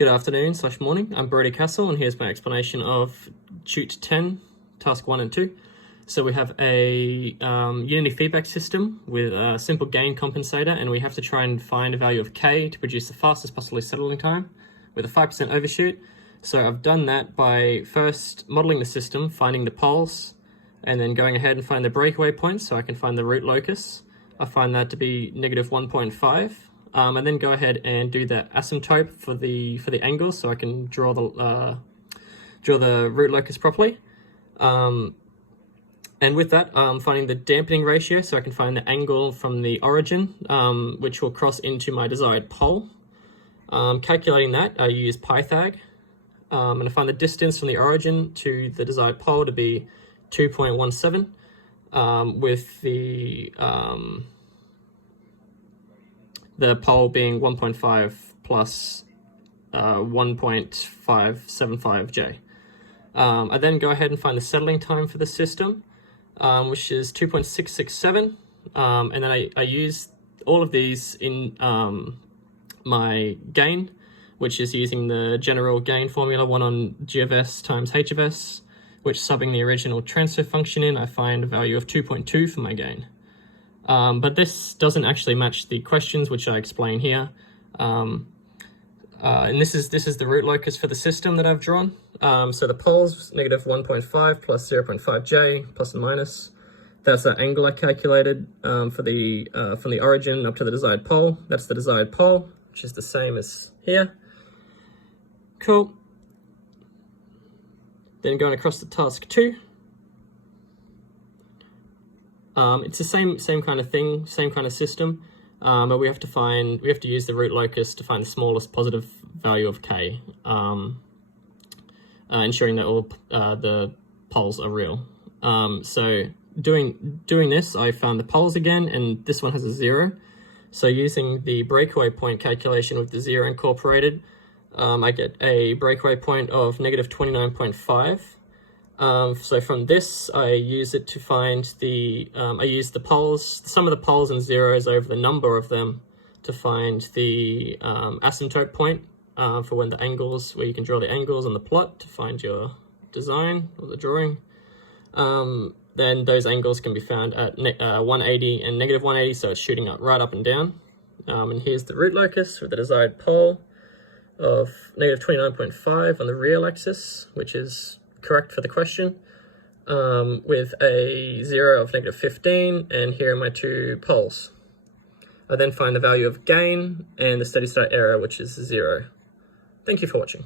Good afternoon / morning. I'm Brody Castle, and here's my explanation of Tute 10, task 1 and 2. So we have a unity feedback system with a simple gain compensator, and we have to try and find a value of k to produce the fastest possible settling time with a 5% overshoot. So I've done that by first modeling the system, finding the poles, and then going ahead and find the breakaway points so I can find the root locus. I find that to be -1.5. And then go ahead and do the asymptote for the angles so I can draw the root locus properly. And with that, finding the dampening ratio so I can find the angle from the origin, which will cross into my desired pole. Calculating that, I use Pythag, and I find the distance from the origin to the desired pole to be 2.17, with the pole being 1.5 plus 1.575J. I then go ahead and find the settling time for the system, which is 2.667, and then I use all of these in my gain, which is using the general gain formula, 1 on G of S times H of S, which, subbing the original transfer function in, I find a value of 2.2 for my gain. But this doesn't actually match the questions, which I explain here. And this is the root locus for the system that I've drawn. So the poles, -1.5 plus 0.5J, plus and minus. That's the angle I calculated from the origin up to the desired pole. That's the desired pole, which is the same as here. Cool. Then going across to task 2. It's the same kind of thing, same kind of system, but we have to use the root locus to find the smallest positive value of k, ensuring that all the poles are real. So doing this, I found the poles again, and this one has a 0. So using the breakaway point calculation with the 0 incorporated, I get a breakaway point of -29.5. So from this, I use it to find I use the poles, the sum of the poles and zeros over the number of them to find the asymptote point for when the angles, where you can draw the angles on the plot to find your design or the drawing. Then those angles can be found at 180 and -180, so it's shooting right up and down. And here's the root locus with the desired pole of -29.5 on the real axis, which is correct for the question, with a 0 of -15, and here are my 2 poles. I then find the value of gain and the steady state error, which is 0. Thank you for watching.